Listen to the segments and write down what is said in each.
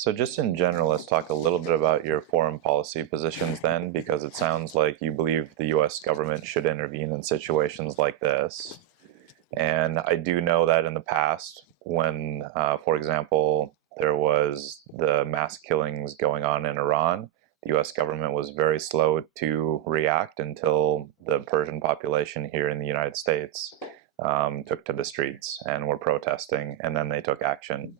So just in general, let's talk a little bit about your foreign policy positions then, because it sounds like you believe the U.S. government should intervene in situations like this. And I do know that in the past, when, for example, there was the mass killings going on in Iran, the U.S. government was very slow to react until the Persian population here in the United States took to the streets and were protesting, and then they took action.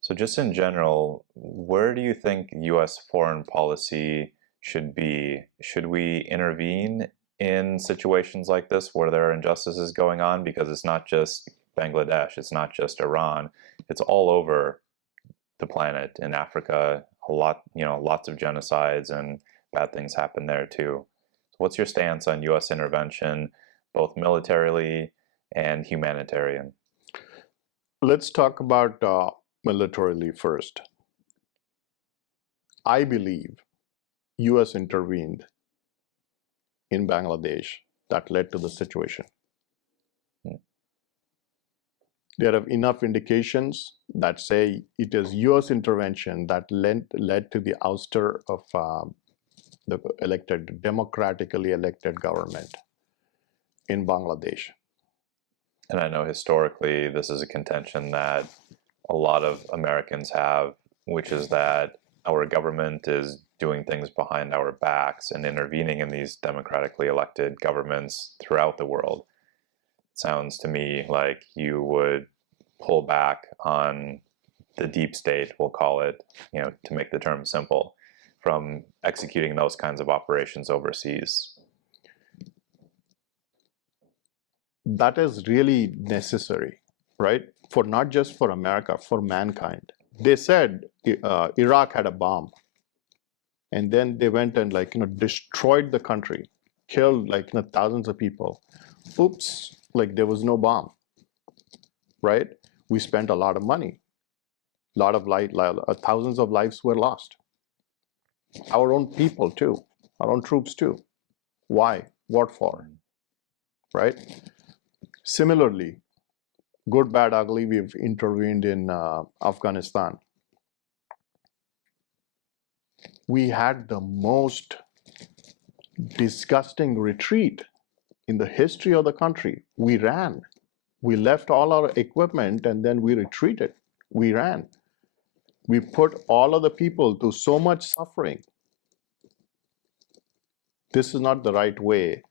So just in general, where do you think U.S. foreign policy should be? Should we intervene in situations like this where there are injustices going on? Because it's not just Bangladesh, it's not just Iran, it's all over the planet. In Africa, a lot, lots of genocides and bad things happen there too. So what's your stance on U.S. intervention, both militarily and humanitarian? Let's talk about militarily first. I believe U.S. intervened in Bangladesh that led to the situation. There are enough indications that say it is U.S. intervention that led to the ouster of the democratically elected government in Bangladesh. And I know historically this is a contention that a lot of Americans have, which is that our government is doing things behind our backs and intervening in these democratically elected governments throughout the world. It sounds to me like you would pull back on the deep state, we'll call it, to make the term simple, from executing those kinds of operations overseas. That is really necessary, right? For not just for America, for mankind. They said Iraq had a bomb, and then they went and destroyed the country, killed thousands of people. Oops, there was no bomb, right? We spent a lot of money, thousands of lives were lost. Our own people too, our own troops too. Why? What for? Right? Similarly, good, bad, ugly, we've intervened in Afghanistan. We had the most disgusting retreat in the history of the country. We ran. We left all our equipment and then we retreated. We ran. We put all of the people to so much suffering. This is not the right way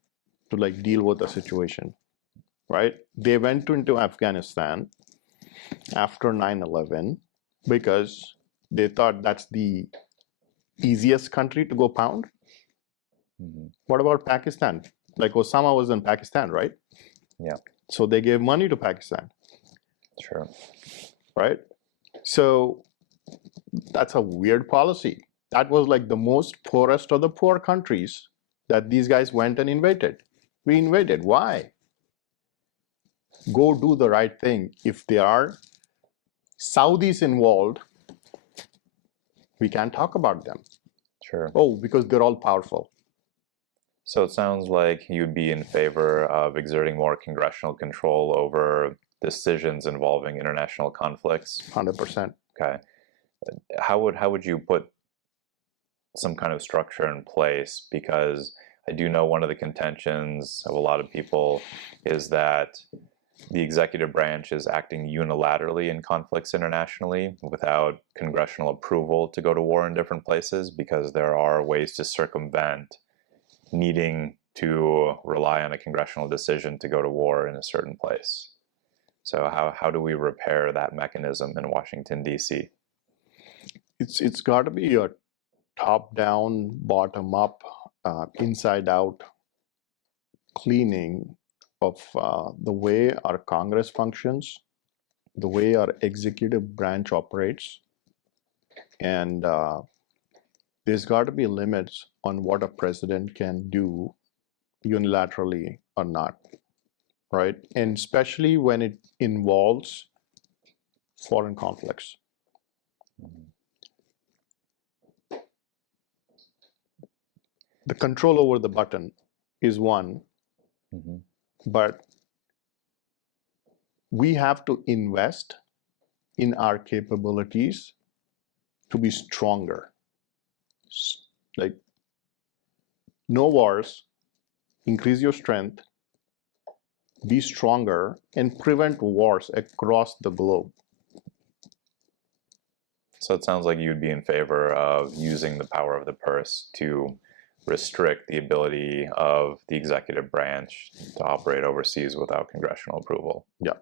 to deal with the situation, right? They went into Afghanistan after 9/11 because they thought that's the easiest country to go pound. Mm-hmm. What about Pakistan? Osama was in Pakistan, right? Yeah. So they gave money to Pakistan. Sure. Right? So that's a weird policy. That was the most poorest of the poor countries that these guys went and invaded. We invaded. Why? Go do the right thing. If there are Saudis involved, we can't talk about them. Sure. Oh, because they're all powerful. So it sounds like you'd be in favor of exerting more congressional control over decisions involving international conflicts? 100%. Okay. How would you put some kind of structure in place? Because I do know one of the contentions of a lot of people is that the executive branch is acting unilaterally in conflicts internationally without congressional approval to go to war in different places, because there are ways to circumvent needing to rely on a congressional decision to go to war in a certain place. So how do we repair that mechanism in Washington, D.C.? It's got to be a top-down, bottom-up, inside-out cleaning of the way our Congress functions, the way our executive branch operates, and there's got to be limits on what a president can do unilaterally or not, right? And especially when it involves foreign conflicts. The control over the button is one, but we have to invest in our capabilities to be stronger. Like, no wars, increase your strength, be stronger, and prevent wars across the globe. So it sounds like you'd be in favor of using the power of the purse to restrict the ability of the executive branch to operate overseas without congressional approval. Yeah.